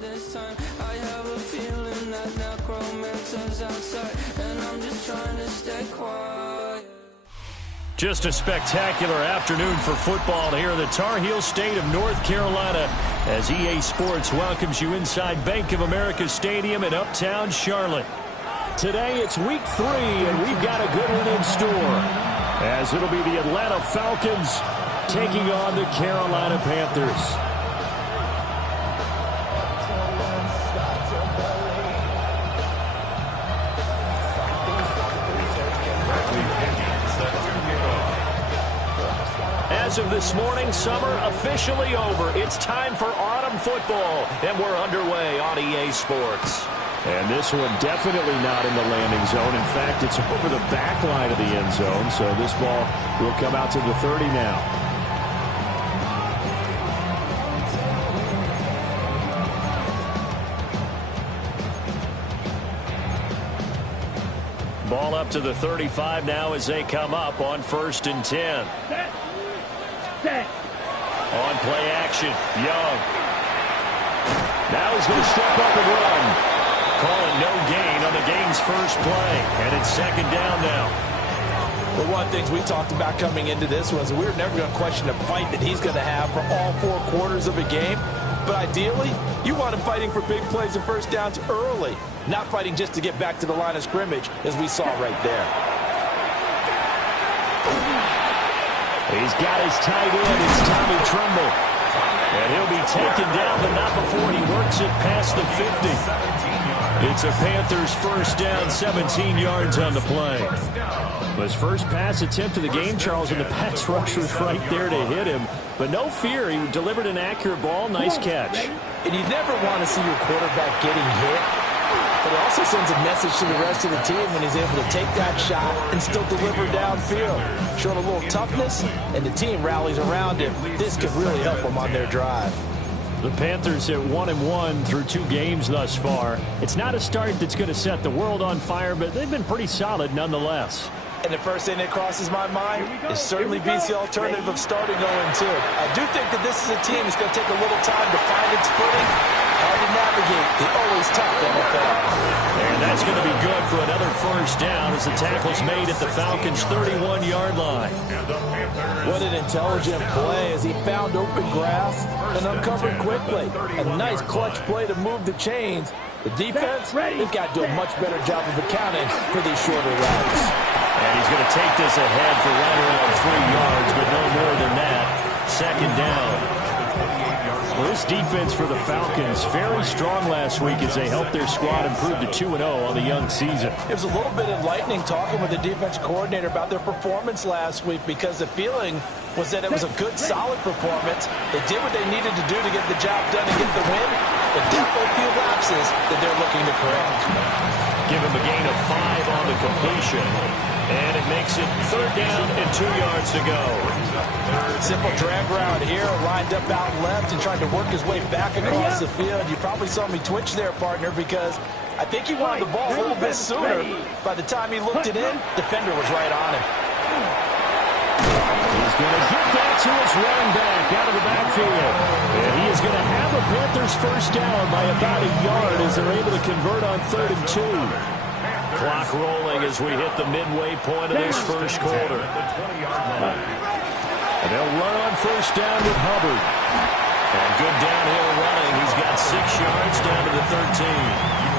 This time I have a feeling that necromancer's outside, and I'm just trying to stay quiet. Just a spectacular afternoon for football here in the Tar Heel state of North Carolina as EA Sports welcomes you inside Bank of America Stadium in uptown Charlotte. Today it's week 3, and we've got a good one in store, as it'll be the Atlanta Falcons taking on the Carolina Panthers. As of this morning, summer officially over. It's time for autumn football, and we're underway on EA Sports. And this one definitely not in the landing zone. In fact, it's over the back line of the end zone, so this ball will come out to the 30 now. Ball up to the 35 now as they come up on 1st and 10. On play action, Young. Now he's going to step up and run. Calling no gain on the game's first play. And it's 2nd down now. Well, one of the things we talked about coming into this was we were never going to question the fight that he's going to have for all 4 quarters of a game. But ideally, you want him fighting for big plays and first downs early, not fighting just to get back to the line of scrimmage, as we saw right there. He's got his tight end. It's Tommy Tremble. And he'll be taken down, but not before he works it past the 50. It's a Panthers first down, 17 yards on the play. His first pass attempt of the game, Charles, and the pass rush was right there to hit him. But no fear, he delivered an accurate ball. Nice catch. And you never want to see your quarterback getting hit. But it also sends a message to the rest of the team when he's able to take that shot and still deliver downfield. Showing a little toughness, and the team rallies around him. This could really help them on their drive. The Panthers at 1-1 through 2 games thus far. It's not a start that's going to set the world on fire, but they've been pretty solid nonetheless. And the first thing that crosses my mind is certainly beats the alternative of starting 0-2. I do think that this is a team that's going to take a little time to find its footing. Hard to navigate the always tough NFL. And that's going to be good for another first down as the tackle's made at the Falcons' 31-yard line. What an intelligent play as he found open grass and uncovered quickly. A nice clutch play to move the chains. The defense, they've got to do a much better job of accounting for these shorter routes. And he's going to take this ahead for right around 3 yards, but no more than that. 2nd down. Well, this defense for the Falcons, very strong last week as they helped their squad improve to 2-0 on the young season. It was a little bit enlightening talking with the defense coordinator about their performance last week, because the feeling was that it was a good, solid performance. They did what they needed to do to get the job done and get the win, but definitely a few lapses that they're looking to correct. Give him a gain of 5 on the completion. And it makes it 3rd down and 2 yards to go. Simple drag route here, lined up out left and tried to work his way back across the field. You probably saw me twitch there, partner, because I think he wanted the ball a little bit sooner. By the time he looked it in, defender was right on him. He's going to get that to his running back out of the backfield. And he is going to have a Panthers first down by about a yard as they're able to convert on 3rd and 2. Clock rolling as we hit the midway point of this first quarter. And they'll run on first down with Hubbard. And good downhill running. He's got 6 yards down to the 13.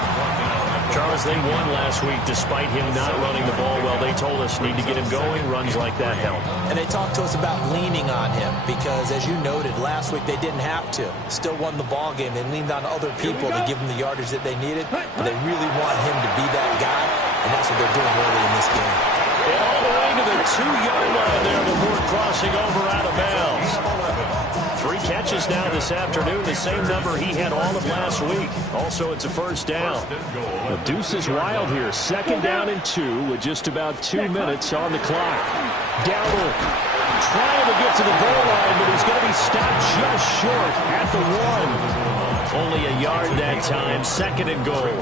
Charles, they won last week despite him not running the ball well. They told us need to get him going. Runs like that help. And they talked to us about leaning on him because, as you noted, last week they didn't have to. Still won the ball game. They leaned on other people to give them the yardage that they needed. But they really want him to be that guy, and that's what they're doing early in this game. And all the way to the 2-yard line there before crossing over out of bounds. 3 catches now this afternoon, the same number he had all of last week. Also, it's a first down. The deuce is wild here. 2nd down and 2 with just about 2 minutes on the clock. Dowdle trying to get to the goal line, but he's going to be stopped just short at the 1. Only a yard that time, 2nd and goal.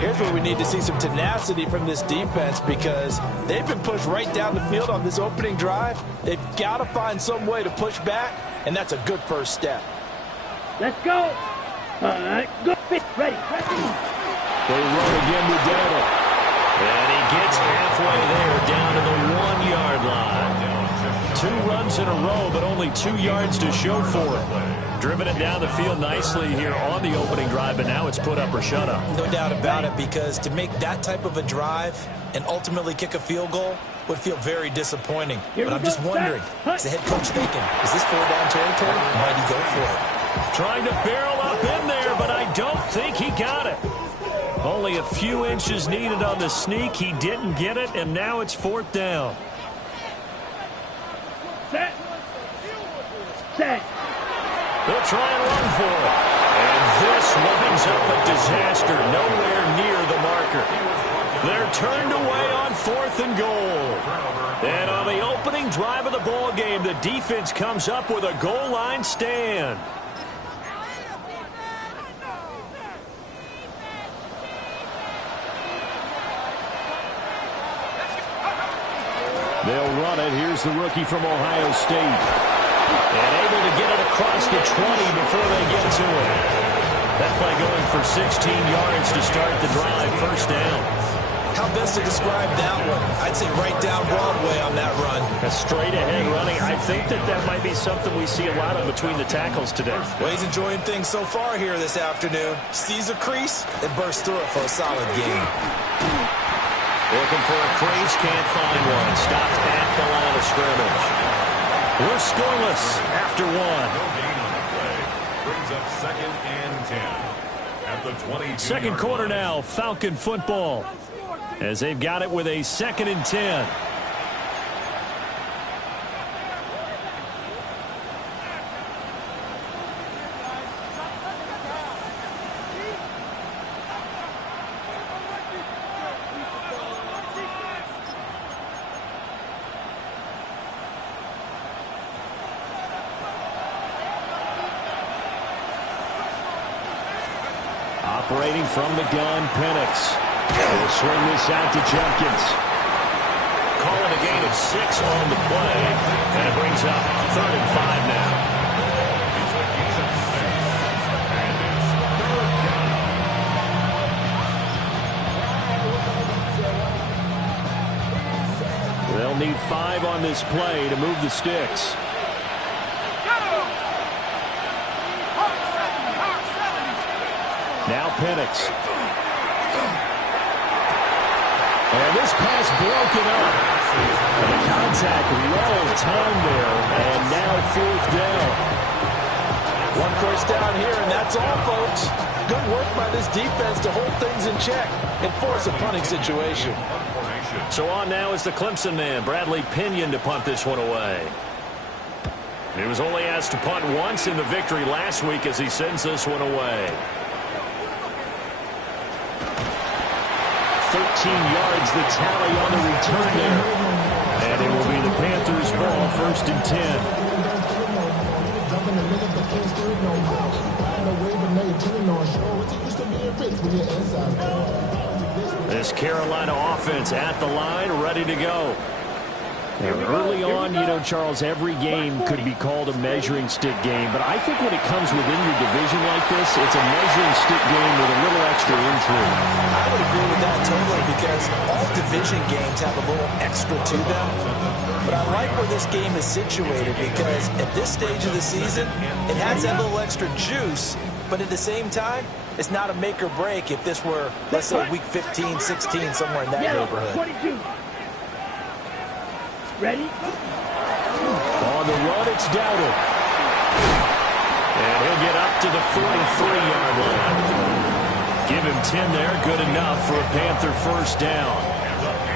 Here's where we need to see some tenacity from this defense because they've been pushed right down the field on this opening drive. They've got to find some way to push back, and that's a good first step. Let's go. Go. Ready. They run again with Daniel. And he gets halfway there, down to the 1-yard line. 2 runs in a row, but only 2 yards to show for it. Driven it down the field nicely here on the opening drive, but now it's put up or shut up. No doubt about it, because to make that type of a drive and ultimately kick a field goal would feel very disappointing. But I'm just wondering, is the head coach thinking, is this 4-down territory? Might he go for it? Trying to barrel up in there, but I don't think he got it. Only a few inches needed on the sneak. He didn't get it, and now it's 4th down. Set. They'll try and run for it. And this winds up a disaster, nowhere near the marker. They're turned away on 4th and goal. And on the opening drive of the ball game, the defense comes up with a goal line stand. They'll run it. Here's the rookie from Ohio State. And able to get it across the 20 before they get to it. That play going for 16 yards to start the drive. 1st down. How best to describe that one? I'd say right down Broadway on that run. A straight ahead running. I think that might be something we see a lot of between the tackles today. Well, he's enjoying things so far here this afternoon. Sees a crease and bursts through it for a solid gain. Looking for a crease, can't find one. Stopped at the line of scrimmage. We're scoreless after 1. Brings up 2nd and 10 at the 22. Second quarter now, Falcon football, as they've got it with a 2nd and 10. Operating from the gun, Penix. He'll swing this out to Jenkins. Calling a gain of 6 on the play. And it brings up 3rd and 5 now. They'll need 5 on this play to move the sticks. Now Penix. And this pass broken up. And the contact well timed there. And now 4th down. 1 first down here, and that's all, folks. Good work by this defense to hold things in check and force a punting situation. So on now is the Clemson man, Bradley Pinion, to punt this one away. He was only asked to punt once in the victory last week as he sends this one away. 13 yards the tally on the return there. And it will be the Panthers' ball, 1st and 10. This Carolina offense at the line, ready to go. And early on, you know, Charles, every game could be called a measuring stick game. But I think when it comes within your division like this, it's a measuring stick game with a little extra intrigue. I would agree with that totally, because all division games have a little extra to them. But I like where this game is situated, because at this stage of the season, it has that little extra juice. But at the same time, it's not a make or break if this were, let's say, week 15, 16, somewhere in that neighborhood. 22. Ready? On the run, it's Dowdle. And he'll get up to the 43-yard line. Give him 10 there, good enough for a Panther 1st down.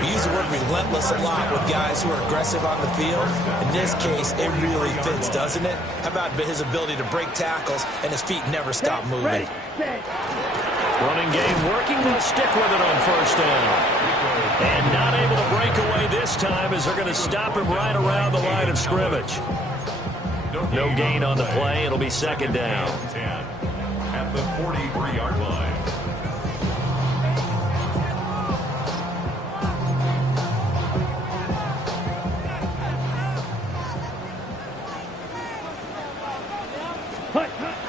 We use the word relentless a lot with guys who are aggressive on the field. In this case, it really fits, doesn't it? How about his ability to break tackles and his feet never stop moving? Running game working, they'll stick with it on 1st down. And not able to break away this time as they're going to stop him right around the line of scrimmage. No gain on the play. It'll be 2nd down. At the 43-yard line.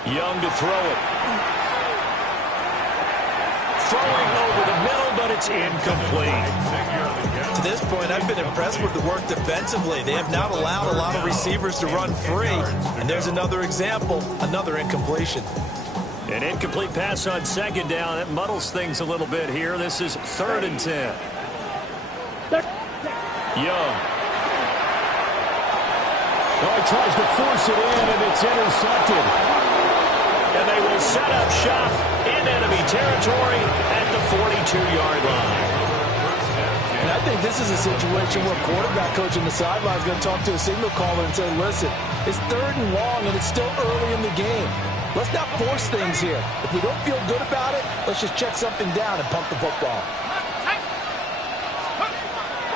Young to throw it. throwing over the middle, but it's incomplete. To this point, I've been impressed with the work defensively. They have not allowed a lot of receivers to run free. And there's another example, another incompletion. An incomplete pass on second down. That muddles things a little bit here. This is 3rd and 10. Young. Oh, he tries to force it in, and it's intercepted. And they will set up shop in enemy territory at the 42-yard line. And I think this is a situation where quarterback coach on the sideline is going to talk to a signal caller and say, listen, it's 3rd and long, and it's still early in the game. Let's not force things here. If we don't feel good about it, let's just check something down and pump the football.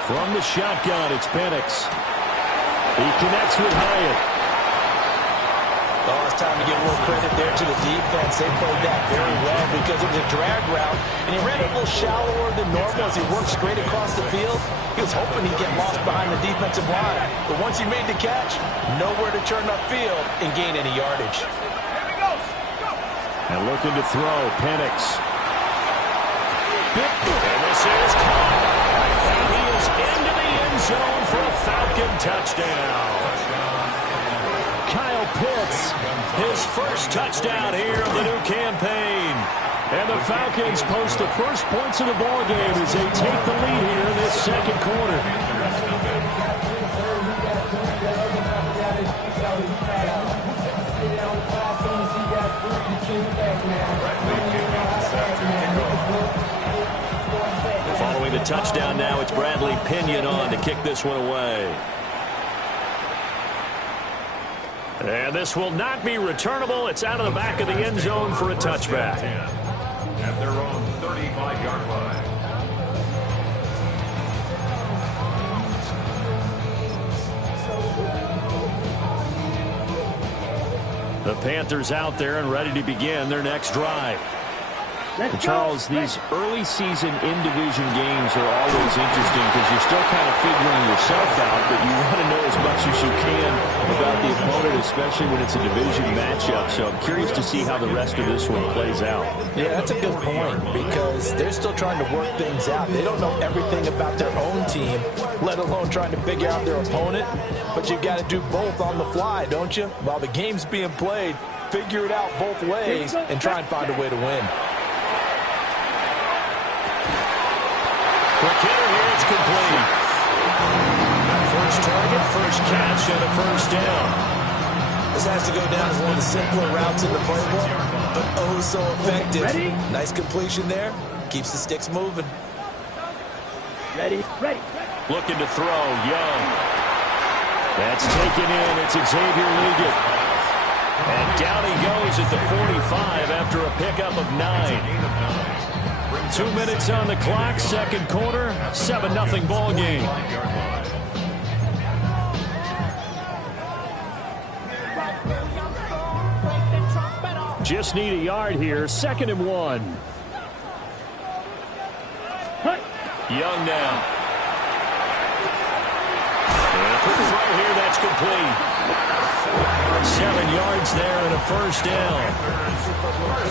From the shotgun, it's Penix. He connects with Hyatt. Oh, it's time to give a little credit there to the defense. They played that very well because it was a drag route, and he ran a little shallower than normal as he worked straight across the field. He was hoping he'd get lost behind the defensive line, but once he made the catch, nowhere to turn upfield and gain any yardage. And looking to throw, Penix. And this is caught. And he is into the end zone for a Falcon touchdown. Kyle Pitts. His first touchdown here of the new campaign. And the Falcons post the first points of the ball game as they take the lead here in this second quarter. Following the touchdown now, it's Bradley Pinion on to kick this one away. And this will not be returnable. It's out of the back of the end zone for a touchback. At their own 35-yard line. The Panthers out there and ready to begin their next drive. And Charles, these early season in-division games are always interesting because you're still kind of figuring yourself out, but you want to know as much as you can about the opponent, especially when it's a division matchup. So I'm curious to see how the rest of this one plays out. Yeah, that's a good point because they're still trying to work things out. They don't know everything about their own team, let alone trying to figure out their opponent. But you've got to do both on the fly, don't you? While the game's being played, figure it out both ways and try and find a way to win. Quick hitter here, it's complete. First target, first catch, and a first down. This has to go down as one of the simpler routes in the playbook, but oh so effective. Ready? Nice completion there. Keeps the sticks moving. Ready. Looking to throw, Young. That's taken in. It's Xavier Liggett. And down he goes at the 45 after a pickup of 9. 2 minutes on the clock, second quarter, 7-0 ball game. Just need a yard here, 2nd and 1. Young now. And quick throw here, that's complete. 7 yards there and a first down.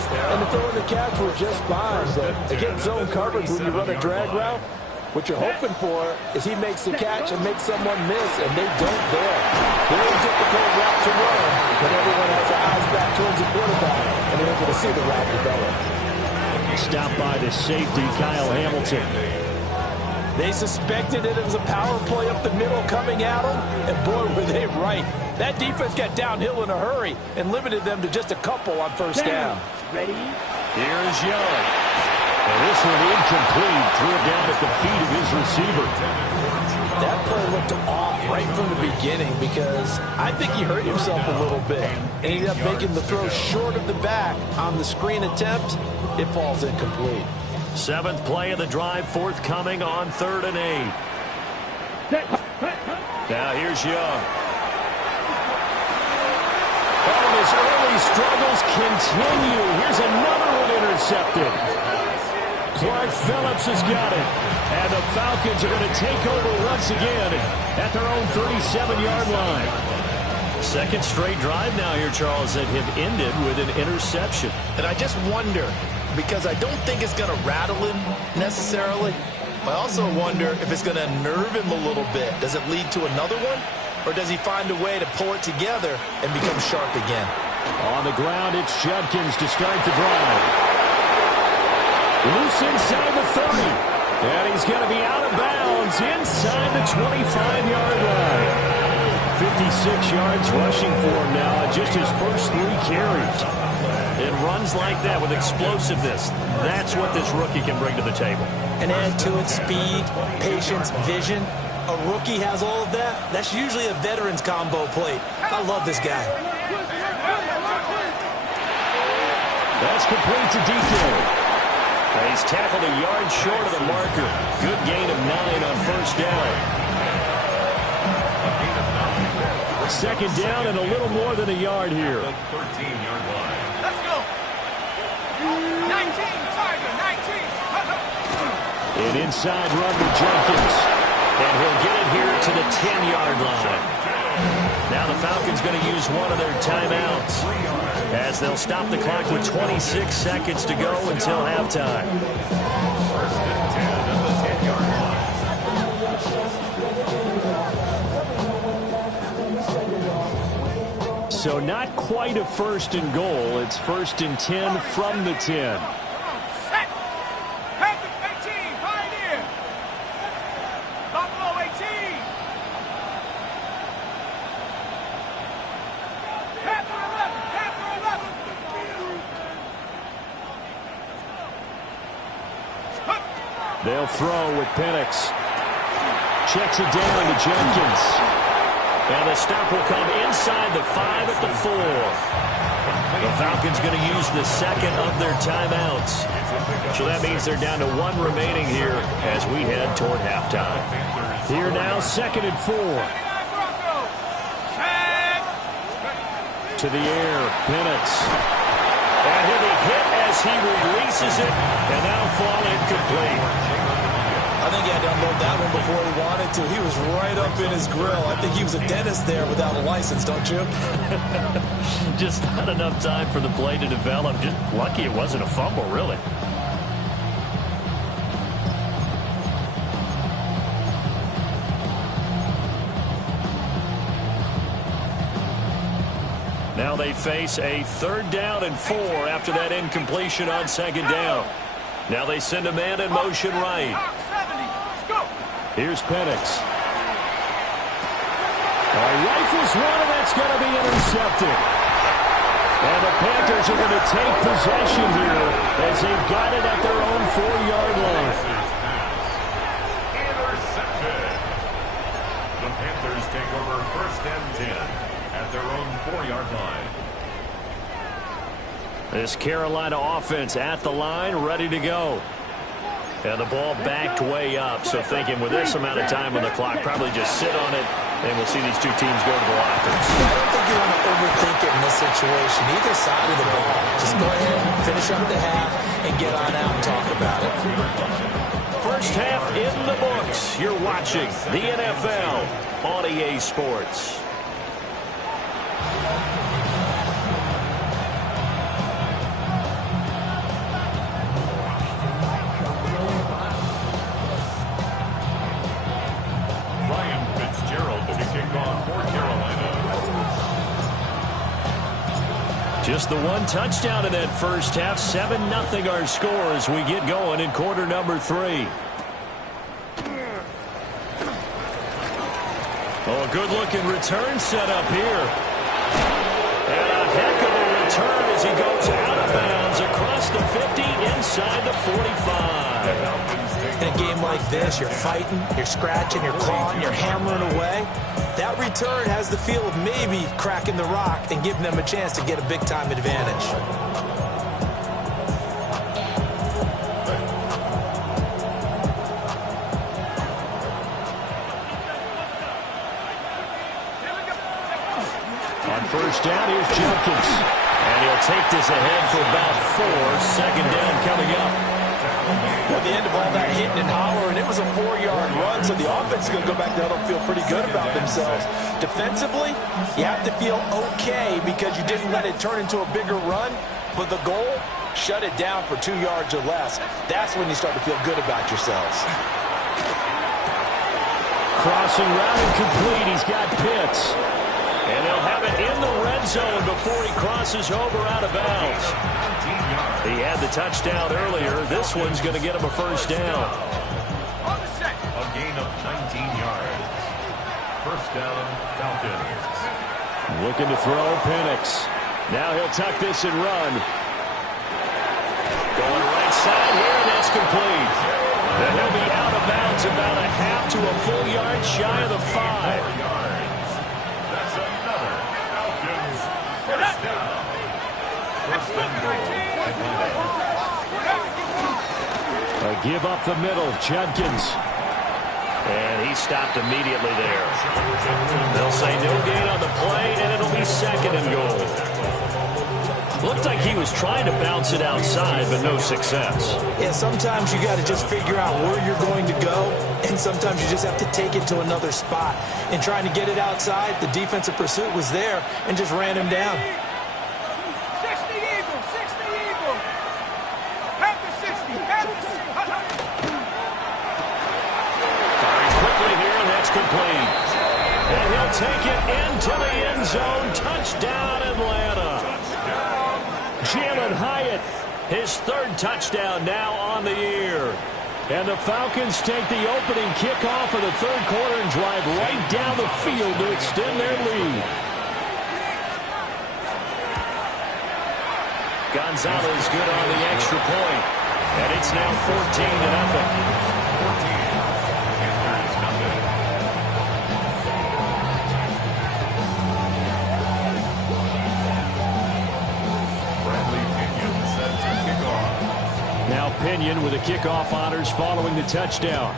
And the throw and the catch were just fine, but against zone coverage when you run a drag route, what you're hoping for is he makes the catch and makes someone miss, and they don't there. Very difficult route to run when everyone has their eyes back towards the quarterback and they're able to see the route develop. Stopped by the safety, Kyle Hamilton. They suspected it was a power play up the middle coming at them, and boy, were they right. That defense got downhill in a hurry and limited them to just a couple on first down. Ready? Here's Young. And this one incomplete. Threw it down at the feet of his receiver. That play looked off right from the beginning because I think he hurt himself a little bit. And he ended up making the throw short of the back on the screen attempt. It falls incomplete. 7th play of the drive, forthcoming on 3rd and 8. Now here's Young. And his early struggles continue. Here's another one intercepted. Clark Phillips has got it. And the Falcons are going to take over once again at their own 37-yard line. Second straight drive now here, Charles, that have ended with an interception. And I just wonder, because I don't think it's going to rattle him necessarily, I also wonder if it's going to nerve him a little bit. Does it lead to another one? Or does he find a way to pull it together and become sharp again? On the ground, it's Judkins to start the drive. Loose inside the 30. And he's going to be out of bounds inside the 25-yard line. 56 yards rushing for him now on just his first 3 carries. And runs like that with explosiveness, that's what this rookie can bring to the table. And add to it speed, patience, vision. A rookie has all of that. That's usually a veteran's combo plate. I love this guy. That's complete to DK. He's tackled a yard short of the marker. Good gain of 9 on first down. Second down and a little more than a yard here. 13-yard line. Let's go. 19, Tiger, 19. An inside run to Jenkins. And he'll get it here to the 10-yard line. Now the Falcons going to use one of their timeouts as they'll stop the clock with 26 seconds to go until halftime. First and 10 at the 10-yard line. So not quite a first and goal. It's first and 10 from the 10. Set. Panthers 18, Pioneer. Buffalo 18. Panther 11, Panther 11. They'll throw with Penix. Checks it down to Jenkins. And the stop will come inside the 5 at the 4. The Falcons going to use the second of their timeouts. So that means they're down to 1 remaining here as we head toward halftime. Here now, second and 4. To the air, Penix. And he'll be hit as he releases it, and that'll fall incomplete. I think he had to unload that one before he wanted to. He was right up in his grill. I think he was a dentist there without a license, don't you? Just not enough time for the play to develop. Just lucky it wasn't a fumble, really. Now they face a 3rd down and 4 after that incompletion on 2nd down. Now they send a man in motion right. Here's Penix. Rifles one, and that's going to be intercepted. And the Panthers are going to take possession here as they've got it at their own 4-yard line. Intercepted. The Panthers take over first and 10 at their own 4-yard line. This Carolina offense at the line, ready to go. And the ball backed way up, so thinking with this amount of time on the clock, probably just sit on it, and we'll see these two teams go to the lockers. I don't think you want to overthink it in this situation. Either side of the ball. Just go ahead, finish up the half, and get on out and talk about it. First half in the books. You're watching the NFL on EA Sports. Just the 1 touchdown in that first half. 7-0 our score as we get going in quarter number 3. Oh, a good-looking return set up here. And a heck of a return as he goes out of bounds across the 50 inside the 45. In a game like this, you're fighting, you're scratching, you're clawing, you're hammering away. That return has the feel of maybe cracking the rock and giving them a chance to get a big-time advantage. On first down, here's Jenkins. And he'll take this ahead for about 4. 2nd down coming up. At the end of all that hitting and hollering, it was a 4-yard run, so the offense is going to go back there and feel pretty good about themselves. Defensively, you have to feel okay because you didn't let it turn into a bigger run, but the goal, shut it down for 2 yards or less. That's when you start to feel good about yourselves. Crossing route incomplete. He's got Pitts. And they'll have it in the red zone before he crosses over out of bounds. He had the touchdown earlier. This one's going to get him a first down. A gain of 19 yards. First down, Falcons. Looking to throw Penix. Now he'll tuck this and run. Going right side here, and that's complete. And he'll be out of bounds about a half to a full yard shy of the 5. That's another Falcons first down. First and goal. A give up the middle, Judkins. And he stopped immediately there. They'll say no gain on the play, and it'll be second and goal. Looked like he was trying to bounce it outside, but no success. Yeah, sometimes you got to just figure out where you're going to go, and sometimes you just have to take it to another spot. And trying to get it outside, the defensive pursuit was there and just ran him down. 60 Eagles, 60 Eagles. Panther 60, Panther 60. Firing quickly here, and that's complete. And he'll take it into the end zone. Touchdown, Atlanta. Jalen Hyatt, his third touchdown now on the year. And the Falcons take the opening kickoff of the third quarter and drive right down the field to extend their lead. Gonzalez good on the extra point. And it's now 14-0. Now Pinion with the kickoff honors following the touchdown.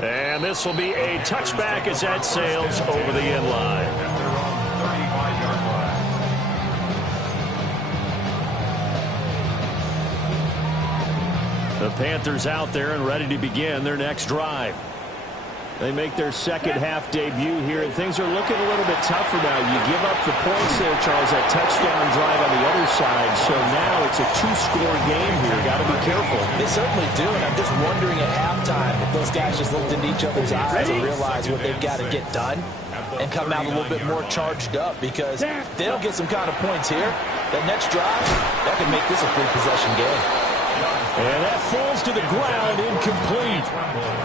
And this will be a touchback as that sails over the end line. At their own 35-yard line. The Panthers out there and ready to begin their next drive. They make their second half debut here, and things are looking a little bit tougher now. You give up the points there, Charles, that touchdown drive on the other side. So now it's a 2-score game here. Got to be careful. They certainly do, and I'm just wondering at halftime if those guys just looked into each other's eyes and realized what they've got to get done and come out a little bit more charged up, because if they don't get some kind of points here, that next drive, that could make this a three-possession game. And that falls to the ground, incomplete.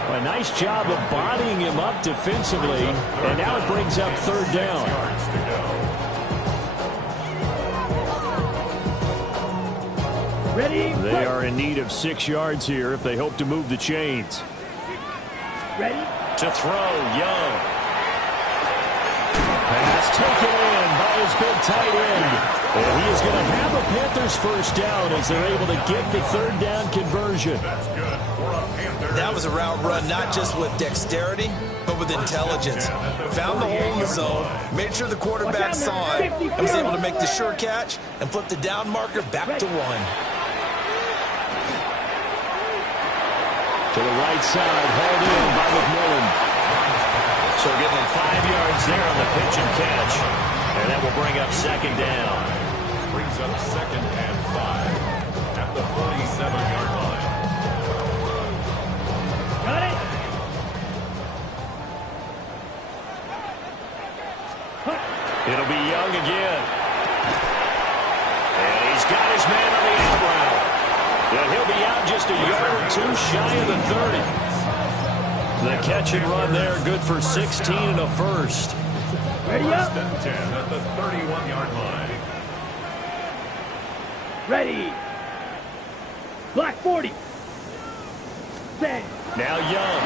A nice job of bodying him up defensively, and now it brings up third down. Ready? They are in need of 6 yards here if they hope to move the chains. Ready? To throw, Young. Pass taken in by his big tight end. And he is going to have a Panthers first down as they're able to get the third down conversion. That's good for a Panther. That was a route run not just with dexterity, but with intelligence. Found the hole in the zone, made sure the quarterback saw it, and was able to make the sure catch and flip the down marker back to 1. To the right side, hauled in by McMillan. So give them 5 yards there on the pitch and catch. And that will bring up second down. Brings up second and 5 at the 47-yard line. Got it. It'll be Young again. And he's got his man on the out route. And he'll be out just a yard or 2 shy of the 30. The catch and run there, good for 16 and a first. Ready up. First and 10 at the 31-yard line. Ready. Black 40. Set. Now Young.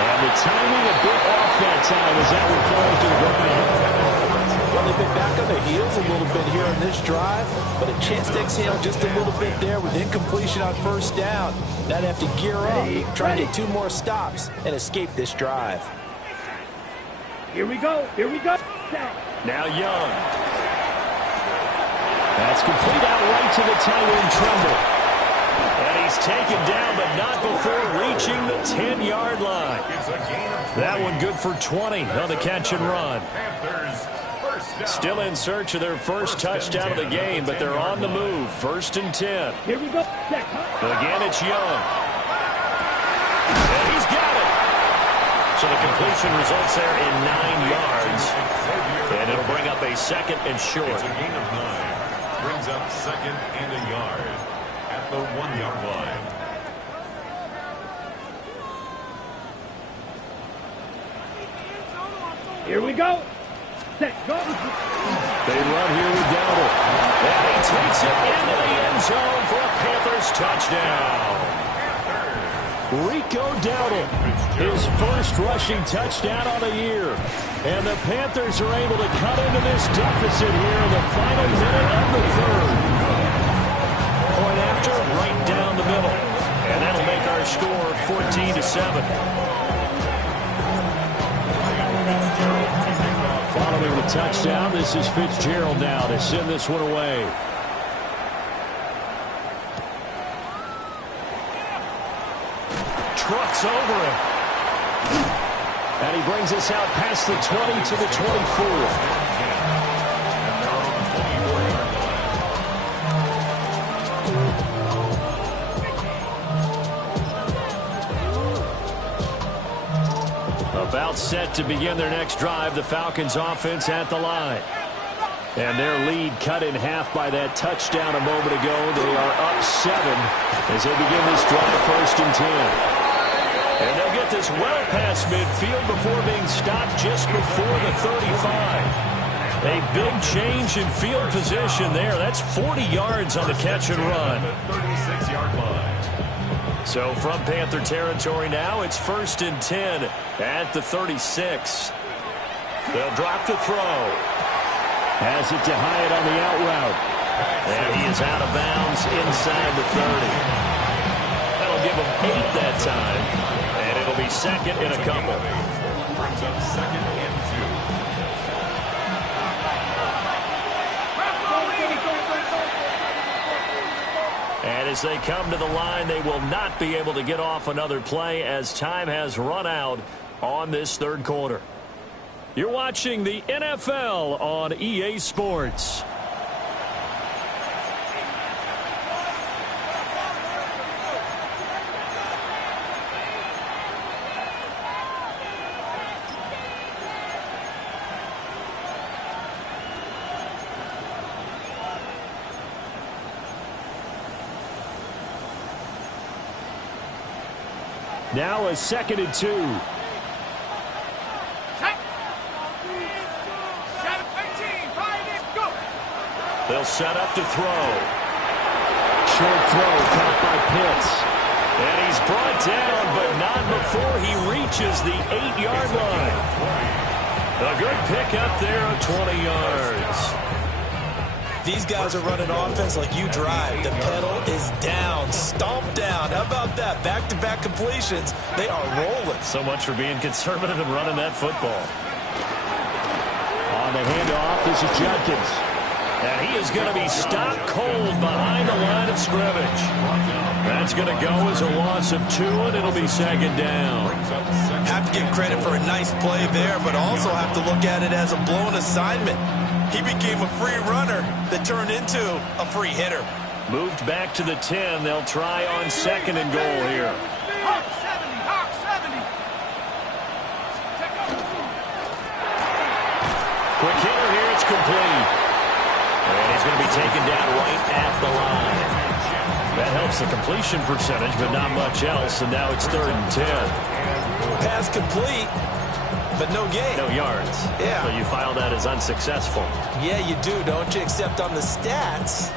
And the timing a bit off that time as that one falls to the ground. Well, they've been back on their heels a little bit here on this drive, but a chance to exhale just a little bit there with incompletion on first down. Now they have to gear up, try to get 2 more stops and escape this drive. Here we go. Here we go. Set. Now Young. That's It's complete out right to the tight end, Tremble. And he's taken down, but not before reaching the 10-yard line. That one good for 20 on the catch and run. Still in search of their first touchdown of the game, but they're on the move. 1st and 10. Here we go. Again, it's Young. And he's got it. So the completion results there in 9 yards. And it'll bring up a 2nd and short. It's a gain of 9. Brings up 2nd and a yard at the 1-yard line. Here we go. Set, go. They run here with Dowdle. And he takes it into the end zone for a Panthers touchdown. Rico Dowdle, his first rushing touchdown on the year. And the Panthers are able to cut into this deficit here in the final minute of the 3rd. Point after, right down the middle. And that'll make our score 14-7. Following the touchdown, this is Fitzgerald now to send this one away. Trucks over him. And he brings us out past the 20 to the 24. About set to begin their next drive, the Falcons offense at the line. And their lead cut in half by that touchdown a moment ago. They are up 7 as they begin this drive 1st and 10. And they'll get this well past midfield before being stopped just before the 35. A big change in field position there. That's 40 yards on the catch and run. 36-yard line. So from Panther territory now, it's 1st and 10 at the 36. They'll drop the throw. Has it to Hyatt on the out route. And he is out of bounds inside the 30. That'll give him 8 that time. And it'll be 2nd and a couple. Brings up 2nd and 2. And as they come to the line, they will not be able to get off another play as time has run out on this 3rd quarter. You're watching the NFL on EA Sports. Now a 2nd and 2. They'll set up to throw. Short throw caught by Pitts. And he's brought down, but not before he reaches the 8-yard line. A good pickup there of 20 yards. These guys are running offense like you drive. The pedal is down, stomped down. How about that? Back-to-back completions. They are rolling. So much for being conservative and running that football. On the handoff, this is Judkins. And he is going to be stopped cold behind the line of scrimmage. That's going to go as a loss of 2, and it'll be 2nd down. Have to give credit for a nice play there, but also have to look at it as a blown assignment. He became a free runner that turned into a free hitter. Moved back to the 10. They'll try on 2nd and goal here. Hawk 70, Hawk 70. Quick hitter here. It's complete. And he's going to be taken down right at the line. That helps the completion percentage, but not much else. And now it's 3rd and 10. Pass complete, but no gain. No yards. Yeah. So you file that as unsuccessful. Yeah, you do, don't you? Except on the stats,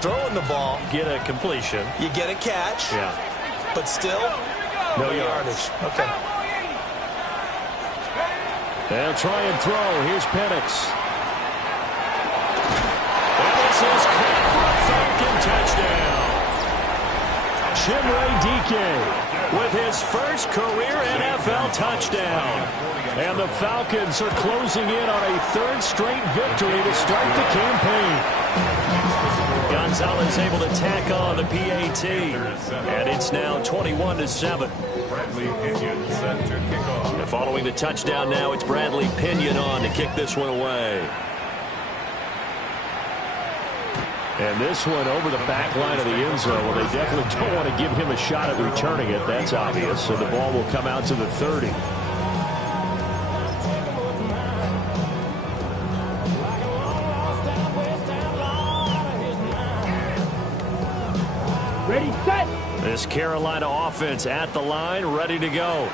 throwing the ball, Get a completion. you get a catch, Yeah. but still, No yardage. Okay. They'll try and throw. Here's Penix. And this is caught for a Falcon touchdown. Chimere Dike with his first career NFL touchdown. And the Falcons are closing in on a 3rd straight victory to start the campaign. Saleh's able to tack on the PAT. And it's now 21-7. Bradley Pinion set to kick off. And following the touchdown now, it's Bradley Pinion on to kick this one away. And this one over the back line of the end zone. Well, they definitely don't want to give him a shot at returning it. That's obvious. So the ball will come out to the 30. Ready, set. This Carolina offense at the line, ready to go.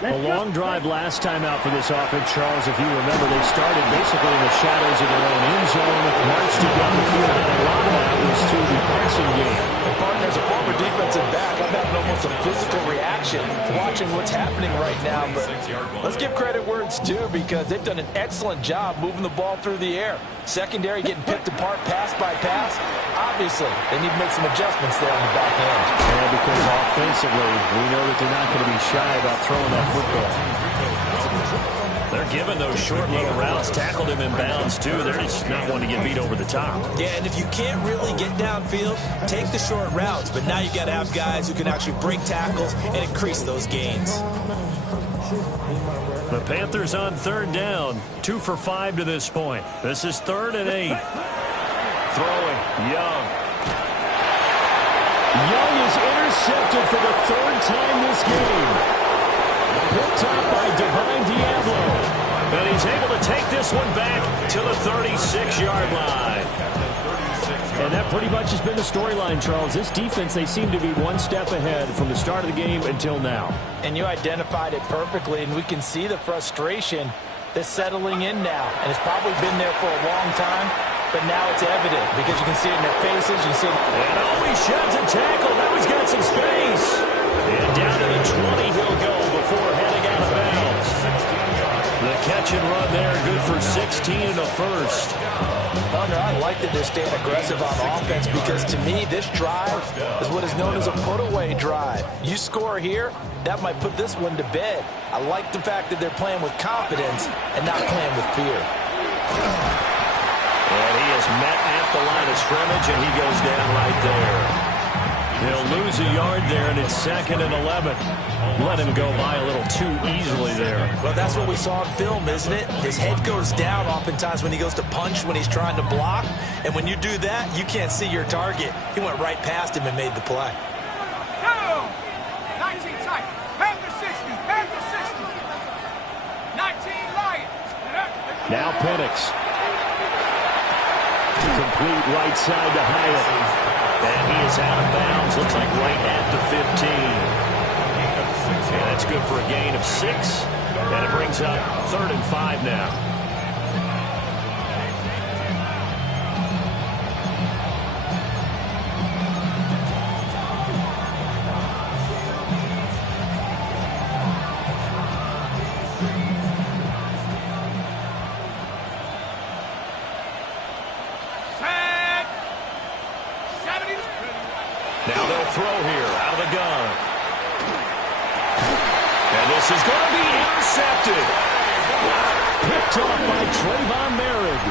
A long drive last time out for this offense, Charles. If you remember, they started basically in the shadows of their own end zone, marched it down the field, and a lot of that was through the passing game. And partner, as a former defensive back, I'm having almost a physical reaction watching what's happening right now. But let's give credit where it's due, because they've done an excellent job moving the ball through the air. Secondary getting picked apart pass by pass. Obviously, they need to make some adjustments there on the back end. Yeah, because offensively, we know that they're not going to be shy about throwing that football. They're giving those short little routes, tackled him in bounds, too. They're just not wanting to get beat over the top. Yeah, and if you can't really get downfield, take the short routes. But now you've got to have guys who can actually break tackles and increase those gains. The Panthers on third down, 2 for 5 to this point. This is 3rd and 8. Throwing, Young. Young is intercepted for the 3rd time this game. Picked up by Divine Diablo. And he's able to take this one back to the 36-yard line. And that pretty much has been the storyline, Charles. This defense, they seem to be one step ahead from the start of the game until now. And you identified it perfectly, and we can see the frustration that's settling in now. And it's probably been there for a long time, but now it's evident because you can see it in their faces. You see it. And he sheds a tackle. Now he's got some space. And down to the 20 he'll go before heading out of bounds. The catch and run there, good for 16 and a first. Partner, I like that they're staying aggressive on offense, because to me, this drive is what is known as a put-away drive. You score here, that might put this one to bed. I like the fact that they're playing with confidence and not playing with fear. And he is met at the line of scrimmage, and he goes down right there. He'll lose a yard there, and it's 2nd and 11. Let him go by a little too easily there. Well, that's what we saw in film, isn't it? His head goes down oftentimes when he goes to punch, when he's trying to block. And when you do that, you can't see your target. He went right past him and made the play. Go! 19 tight. Panthers 60. Panthers 60. 19 Lions. Now Penix. Complete right side to Hyatt. And he is out of bounds. Looks like right at the 15. And that's good for a gain of 6. And it brings up 3rd and 5 now. Now they'll throw here out of the gun. And this is going to be intercepted. Picked off by Trayvon Merritt.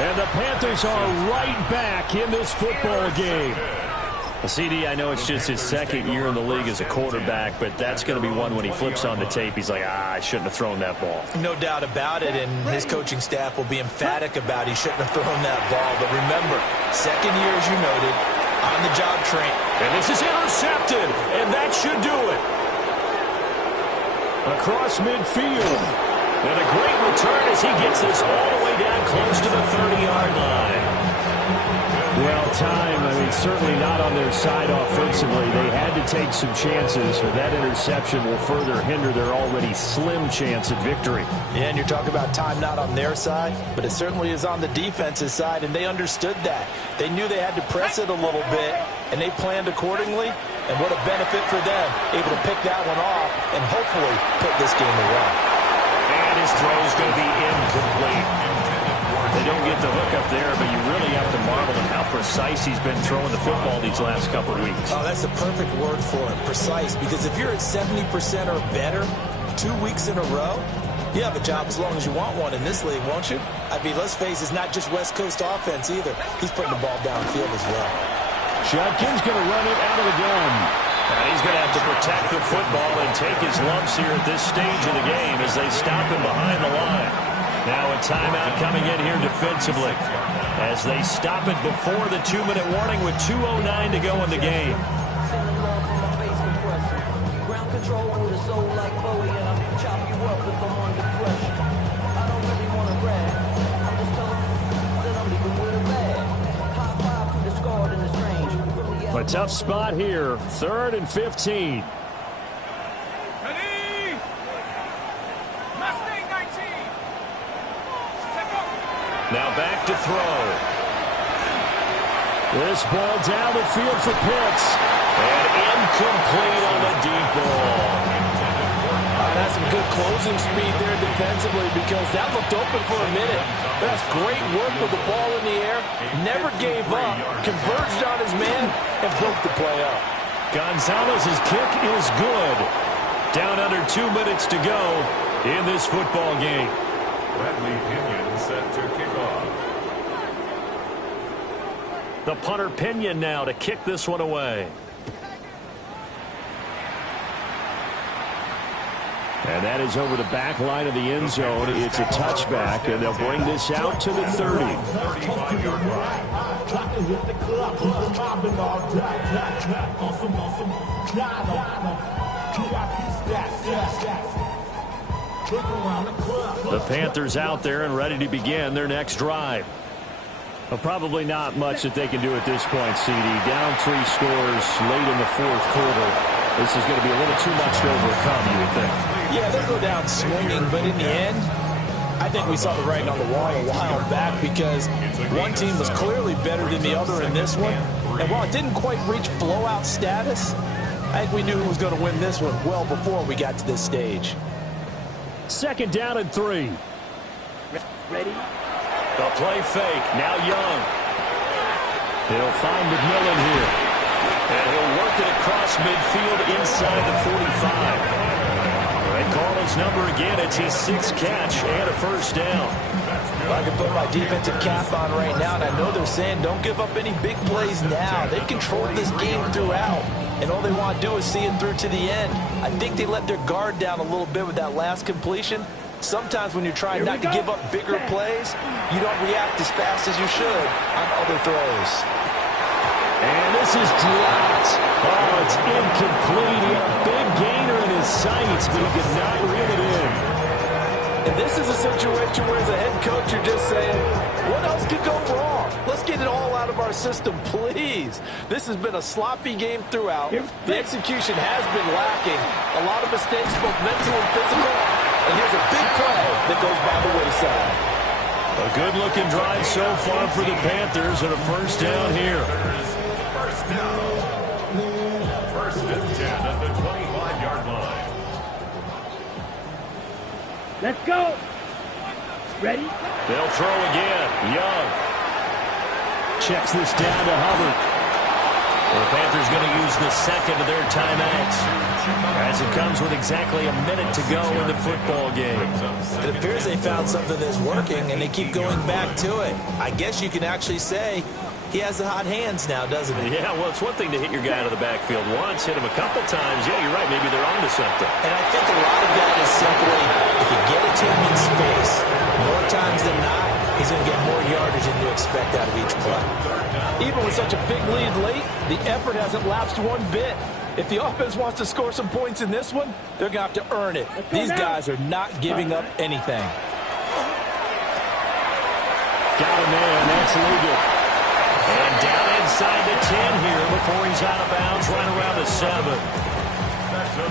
And the Panthers are right back in this football game. Well, CD, I know it's just his 2nd year in the league as a quarterback, but that's going to be one when he flips on the tape. He's like, I shouldn't have thrown that ball. No doubt about it, and his coaching staff will be emphatic about he shouldn't have thrown that ball. But remember, 2nd year, as you noted, on-the-job train. And this is intercepted, and that should do it. Across midfield. And a great return as he gets this all the way down close to the 30-yard line. Well, time, I mean, certainly not on their side offensively. They had to take some chances, but that interception will further hinder their already slim chance at victory. Yeah, and you're talking about time not on their side, but it certainly is on the defense's side, and they understood that. They knew they had to press it a little bit, and they planned accordingly, and what a benefit for them, able to pick that one off and hopefully put this game away. And his throw is going to be incomplete. They don't get the hook up there, but you really have to marvel at how precise he's been throwing the football these last couple of weeks. Oh, that's the perfect word for it, precise, because if you're at 70% or better 2 weeks in a row, You have a job as long as you want one in this league, won't you? I mean, let's face it, it's not just West Coast offense either. He's putting the ball downfield as well. Judkins going to run it out of the gun. And he's going to have to protect the football and take his lumps here at this stage of the game as they stop him behind the line. Now a timeout coming in here defensively as they stop it before the 2-minute warning with 2:09 to go in the game. Ground control with a soul like Bowie, and I'll chop you up if I'm under pressure. I don't really want to brag. I'm just telling you that I'm leaving with a bag. High five to the scarred and the strange. A tough spot here. 3rd and 15. Ready? Mustang 19. Step up. Now back to throw. This ball down the field for Pitts. And incomplete on the deep ball. That's some good closing speed there defensively because that looked open for a minute. That's great work with the ball in the air. Never gave up. Converged on his man and broke the play up. Gonzalez's kick is good. Down under 2 minutes to go in this football game. Bradley Pinion set to kick off. The punter Pinion now to kick this one away. And that is over the back line of the end zone. It's a touchback, and they'll bring this out to the 30. 35-yard line. The Panthers out there and ready to begin their next drive. Well, probably not much that they can do at this point, CD. Down 3 scores late in the 4th quarter. This is going to be a little too much to overcome, you would think. Yeah, they'll go down swinging, but in the end, I think we saw the writing on the wall a while back because one team was clearly better than the other in this one. And while it didn't quite reach blowout status, I think we knew who was going to win this one well before we got to this stage. 2nd down and 3. Ready? The play fake. Now Young. He'll find McMillan here. And he'll work it across midfield inside the 45. They call his number again. It's his 6th catch and a first down. I can put my defensive cap on right now, and I know they're saying don't give up any big plays now. They controlled this game throughout, and all they want to do is see it through to the end. I think they let their guard down a little bit with that last completion. Sometimes when you're trying not to give up bigger plays, you don't react as fast as you should on other throws. And this is dropped. Oh, it's incomplete. He had a big gainer in his sights, but he could not reel it in. And this is a situation where as a head coach you're just saying, what else could go wrong? Let's get it all out of our system, please. This has been a sloppy game throughout. The execution has been lacking. A lot of mistakes, both mental and physical. And here's a big play that goes by the wayside. A good-looking drive so far for the Panthers and a first down here. First down. 1st and 10 at the 25-yard line. Let's go. Ready? They'll throw again. Young checks this down to Hubbard. The Panthers going to use the 2nd of their timeouts as it comes with exactly a minute to go in the football game. It appears they found something that's working, and they keep going back to it. I guess you can actually say he has the hot hands now, doesn't he? Yeah, well, it's one thing to hit your guy out of the backfield once, hit him a couple times. Yeah, you're right. Maybe they're onto something. And I think a lot of that is simply if you get it to him in space, more times than not, he's going to get more yardage than you expect out of each play. Even with such a big lead late, the effort hasn't lapsed one bit. If the offense wants to score some points in this one, they're going to have to earn it. These guys are not giving up anything. Got him there, and that's legal. And down inside the 10 here before he's out of bounds, right around the 7.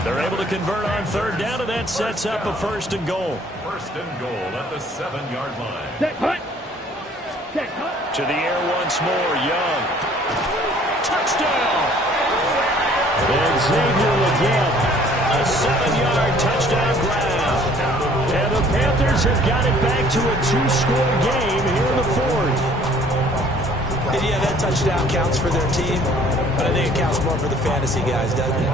They're able to convert on 3rd down, and that sets up a 1st and goal. 1st and goal at the 7-yard line. Set, hut. Set, hut. To the air once more, Young. Touchdown! And Xavier again. A 7-yard touchdown grab. And the Panthers have got it back to a 2-score game here in the 4th. And yeah, that touchdown counts for their team, but I think it counts more for the fantasy guys, doesn't it?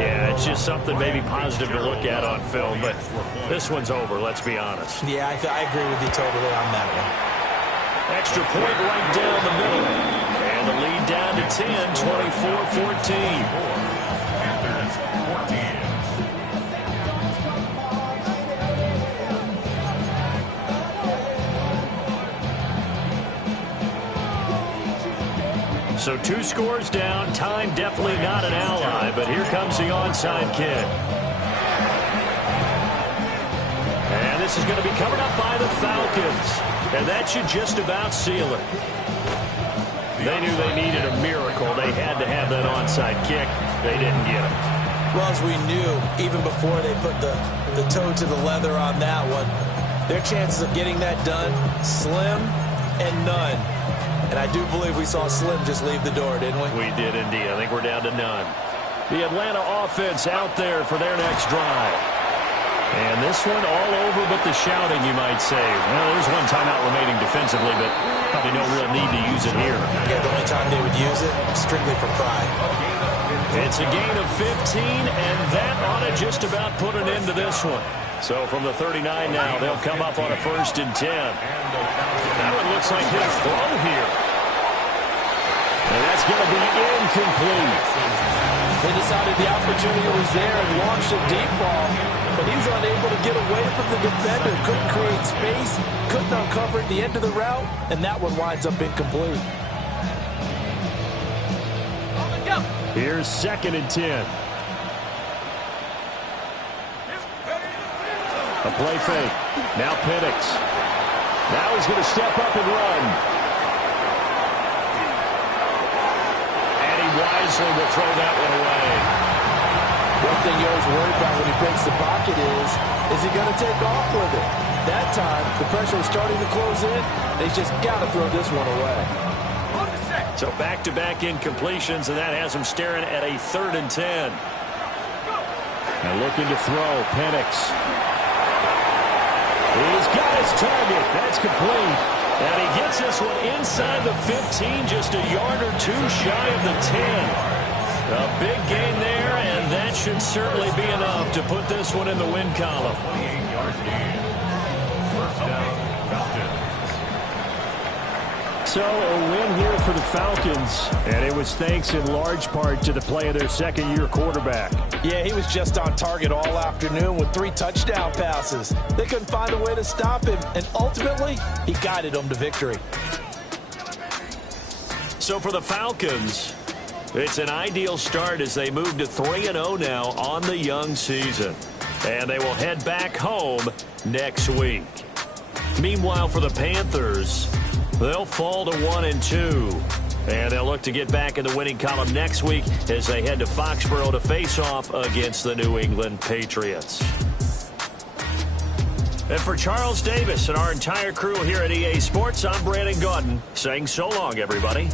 Yeah, it's just something maybe positive to look at on film, but this one's over, let's be honest. Yeah, I agree with you totally on that one. Extra point right down the middle. And the lead down to 10, 24-14. Panthers 14. So 2 scores down. Time definitely not an ally, but here comes the onside kick. And this is going to be covered up by the Falcons. And that should just about seal it. They knew they needed a miracle. They had to have that onside kick. They didn't get it. Well, as we knew, even before they put the toe to the leather on that one, their chances of getting that done, slim and none. And I do believe we saw Slim just leave the door, didn't we? We did indeed. I think we're down to none. The Atlanta offense out there for their next drive. And this one all over but the shouting, you might say. Well, there's one timeout remaining defensively, but probably no real need to use it here. Yeah, the only time they would use it, strictly for pride. It's a gain of 15, and that ought to just about put an end to this one. So from the 39 now, they'll come up on a 1st and 10. That one looks like he'll throw here. And that's going to be incomplete. They decided the opportunity was there and launched a deep ball, but he was unable to get away from the defender. Couldn't create space, couldn't uncover at the end of the route, and that one winds up incomplete. Here's 2nd and 10. A play fake. Now Penix. Now he's going to step up and run. And he wisely will throw that one away. One thing you always worry about when he breaks the pocket is he going to take off with it? That time, the pressure was starting to close in, and he's just got to throw this one away. So back-to-back incompletions, and that has him staring at a 3rd and 10. And looking to throw, Penix. He's got his target. That's complete. And he gets this one inside the 15, just a yard or 2 shy of the 10. A big gain there, and that should certainly be enough to put this one in the win column. 28-yard gain. 1st down, Falcons. So a win here for the Falcons, and it was thanks in large part to the play of their 2nd-year quarterback. Yeah, he was just on target all afternoon with 3 touchdown passes. They couldn't find a way to stop him, and ultimately, he guided them to victory. So for the Falcons, it's an ideal start as they move to 3-0 now on the young season. And they will head back home next week. Meanwhile, for the Panthers, they'll fall to 1-2. And they'll look to get back in the winning column next week as they head to Foxborough to face off against the New England Patriots. And for Charles Davis and our entire crew here at EA Sports, I'm Brandon Gaudin saying so long, everybody.